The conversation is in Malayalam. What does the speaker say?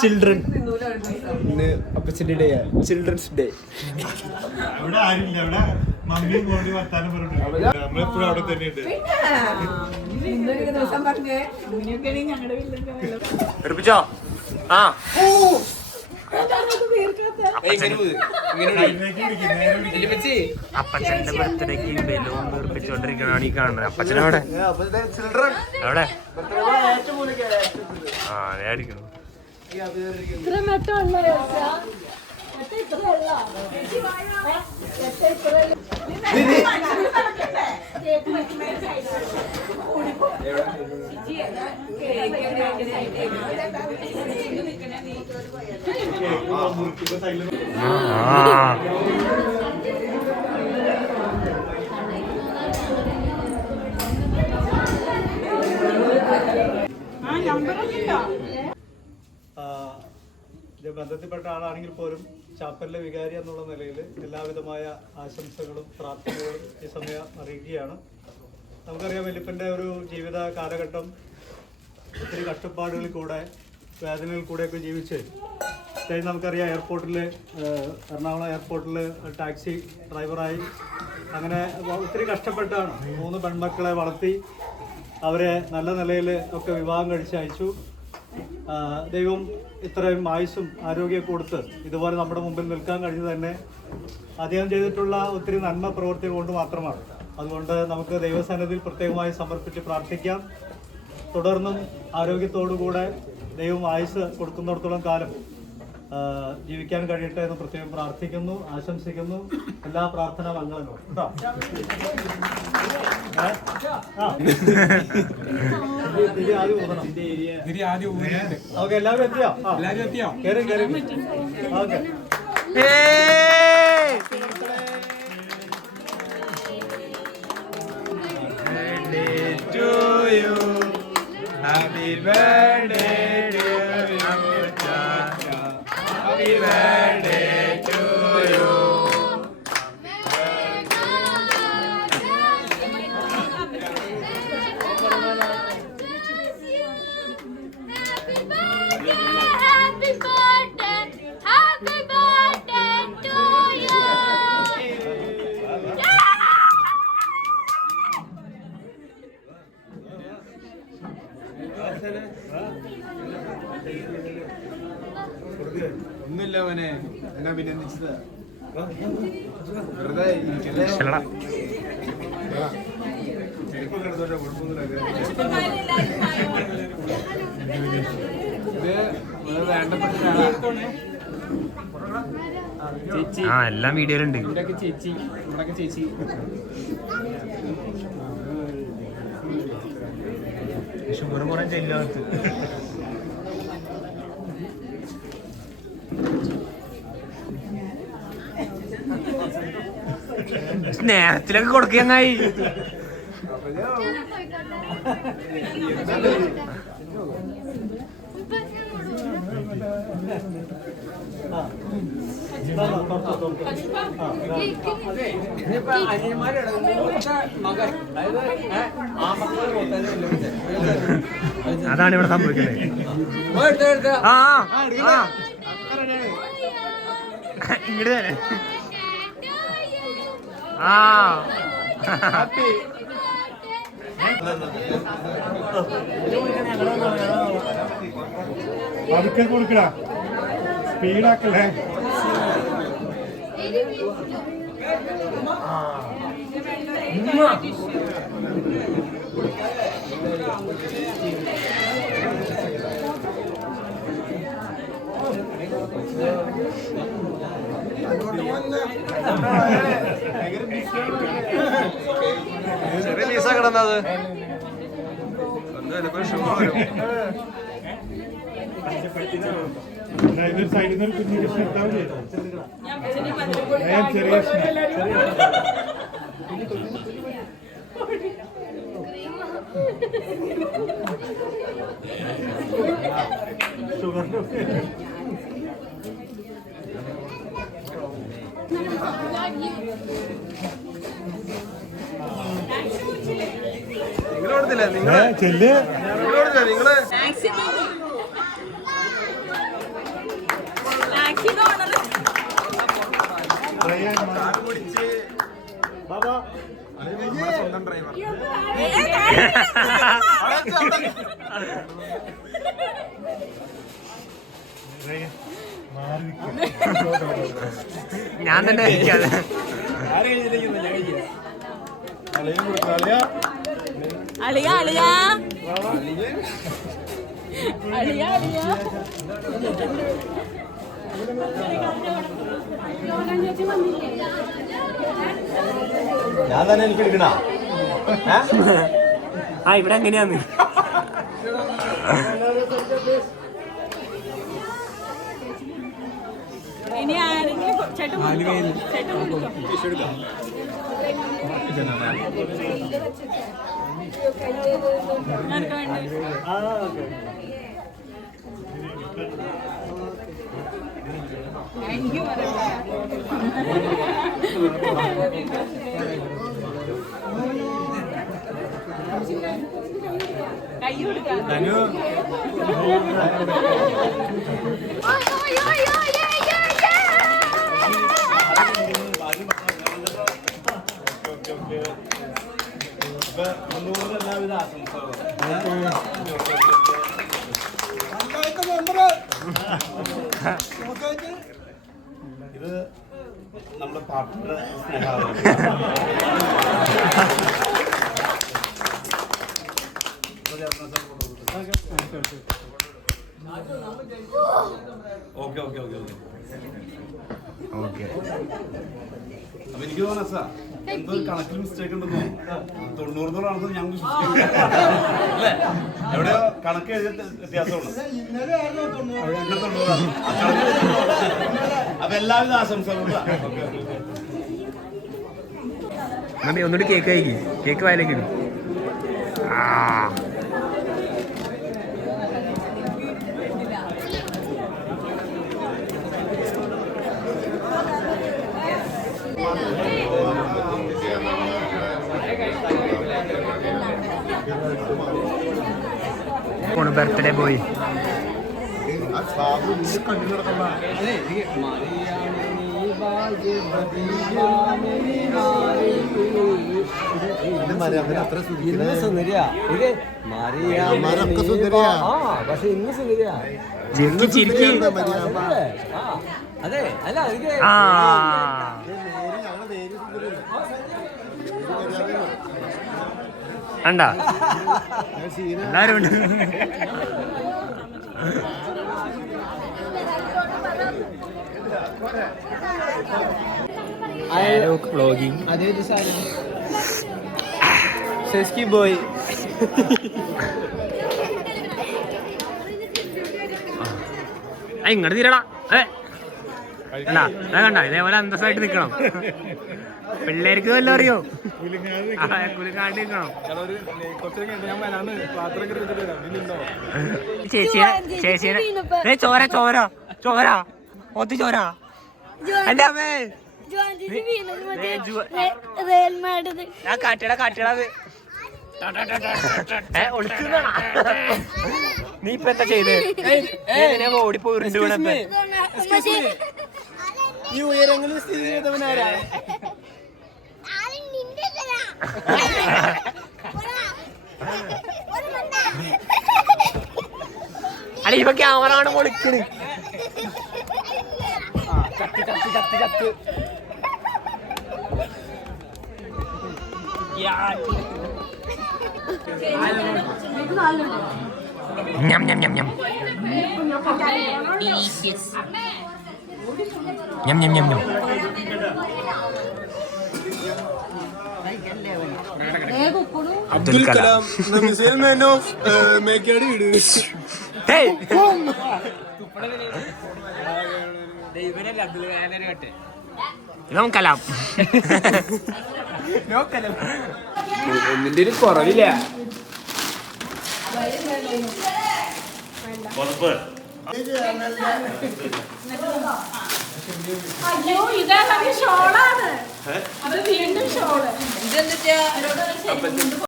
ചിൽഡ്രൻ ഇന്ന് അപ്പച്ചൻ്റെ ഡേ ചിൽഡ്രൻസ് ഡേ. അവിടെ ആരില്ല, അവിടെ മമ്മിയും കൊണ്ട് വർത്താനം പറഞ്ഞിട്ടുണ്ട്. നമ്മളെപ്പോഴും അവിടെ തന്നെയുണ്ട്. എടുപ്പിച്ചോ? ആ അപ്പച്ചന്റെ ബർത്ത്ഡേക്ക് ബലൂൺ നിർപ്പിച്ചോണ്ടിരിക്കണാണ് ഈ കാണുന്നത്. അപ്പച്ചനവിടെ അവിടെ ആ അടിക്കണം. ബന്ധത്തിൽപ്പെട്ട ആളാണെങ്കിൽ പോലും ചാപ്പലിലെ വികാരി എന്നുള്ള നിലയിൽ എല്ലാവിധമായ ആശംസകളും പ്രാർത്ഥനകളും ഈ സമയം അറിയിക്കുകയാണ്. നമുക്കറിയാം, വല്യപ്പൻ്റെ ഒരു ജീവിത കാലഘട്ടം ഒത്തിരി കഷ്ടപ്പാടുകളിൽ കൂടെ വേദനകളിൽ കൂടെയൊക്കെ ജീവിച്ച് നമുക്കറിയാം, എയർപോർട്ടിൽ എറണാകുളം എയർപോർട്ടിൽ ടാക്സി ഡ്രൈവറായി അങ്ങനെ ഒത്തിരി കഷ്ടപ്പെട്ടാണ് 3 പെൺമക്കളെ വളർത്തി അവരെ നല്ല നിലയിൽ ഒക്കെ വിവാഹം കഴിച്ച് അയച്ചു. ദൈവം ഇത്രയും ആയുസ്സും ആരോഗ്യം കൊടുത്ത് ഇതുപോലെ നമ്മുടെ മുമ്പിൽ നിൽക്കാൻ കഴിഞ്ഞത് തന്നെ അദ്ദേഹം ചെയ്തിട്ടുള്ള ഒത്തിരി നന്മ പ്രവർത്തികൾ കൊണ്ട് മാത്രമാണ്. അതുകൊണ്ട് നമുക്ക് ദൈവസന്നിധിയിൽ പ്രത്യേകമായി സമർപ്പിച്ച് പ്രാർത്ഥിക്കാം. തുടർന്നും ആരോഗ്യത്തോടുകൂടെ ദൈവം ആയുസ് കൊടുക്കുന്നിടത്തോളം കാലം ജീവിക്കാൻ കഴിയട്ടെ എന്ന് പ്രത്യേകം പ്രാർത്ഥിക്കുന്നു, ആശംസിക്കുന്നു. എല്ലാ പ്രാർത്ഥനാ മംഗളങ്ങളും കേട്ടോ. ഓക്കെ, എല്ലാവരും എത്തിയോ? കയറി okay. Happy birthday to you. Happy birthday to you. ഒന്നുമില്ല മോനെ, എന്നെ അഭിനന്ദിച്ചതാ. വെറുതെ ആ എല്ലാം വീഡിയോയിലുണ്ട്. ചേച്ചി ഇവിടൊക്കെ ചേച്ചി ഷുഗർ കുറേ ചെല്ലാത്ത സ്നേഹത്തിലൊക്കെ കൊടുക്കങ്ങായി. അതാണ് ഇവിടെ സംഭവിക്കുന്നത്. ഇങ്ങോട്ട് തന്നെ അതൊക്കെ കൊടുക്കടാ, സ്പീഡാക്കല്ലേ. ചെറിയ പീസാ കിടന്നത്. സൈഡിൽ നിന്ന് കുഞ്ഞു കൃഷ്ണ ചെറിയ ഷുഗറിന്റെ നിങ്ങളോടത്തില്ല, നിങ്ങള് ചെല്ല്, നിങ്ങളോടില്ല, നിങ്ങള് സ്വന്തം ഡ്രൈവർ. ഞാൻ തന്നെ കഴിക്കാതെ അളിയാ അളിയാ അളിയാ അളിയാ ഞാൻ തന്നെ എനിക്ക് എടുക്കണ ആ ഇവിടെ എങ്ങനെയാന്ന് ഇനി ആരെങ്കിലും ചേട്ടൻ ചേട്ടൻ കൈ കൊടുക്കാം എല്ലാവിധ ആശംസകളും. ഇത് നമ്മുടെ പാർട്ടിയുടെ സ്നേഹം. Okay okay okay okay okay. അപ്പൊ എനിക്ക് തോന്നാ സാർ എന്തോ കണക്കിൽ മിസ്റ്റേക്ക് ഉണ്ടെന്ന് 90 ഞങ്ങൾ അല്ലേ എവിടെയോ കണക്ക് എഴുതിയ വ്യത്യാസമുണ്ട്. അപ്പൊ എല്ലാവിധ ആശംസകളും. മമ്മി ഒന്നുകൂടി കേക്ക് കഴിക്കും. കേക്ക് വായിലേക്ക് ഇടും. ബർത്ത്ഡേ പോയി അതെ അല്ല കണ്ടാ എല്ലാരും ഉണ്ട്. വ്ളോഗിങ് അതേത് സാധനം സെസ്കി ബോയ് ഇങ്ങോട്ട് തീരടാ. അല്ല കണ്ട ഇതേപോലെ അന്തസ്സായിട്ട് നിക്കണം. പിള്ളേർക്ക് വല്ലതും അറിയോ? കുലുക്കാണ്ട് നിക്കണം. ചേച്ചിയെ ചോര ചോര ചോര ഒത്തി ചോര എന്റെ അമ്മേ കാട്ടിട കാട്ടിടത് നീ ഇപ്പൊ എന്താ ചെയ്ത് ഓടിപ്പോ ഉരുണ്ട് വീണപ്പോ ഈ ഉയരങ്ങളിൽ സ്ഥിതി ചെയ്തവനാരാ? അല്ല ഇപ്പൊ ക്യാമറ ആണ് പൊളിക്കണ്. ചത്ത് ചത്ത് ചത്ത് ചത്ത് ഞം ഞം ഞം ഞം ഞം ഞം ഞം ഞം. അബ്ദുൽ കലാം കലാം ഒന്നിന്റെ ഒരു കുറവില്ല. അയ്യോ ഇതാണ് ഷോളാണ്. അത് വീണ്ടും ഷോള്. ഇതെന്താ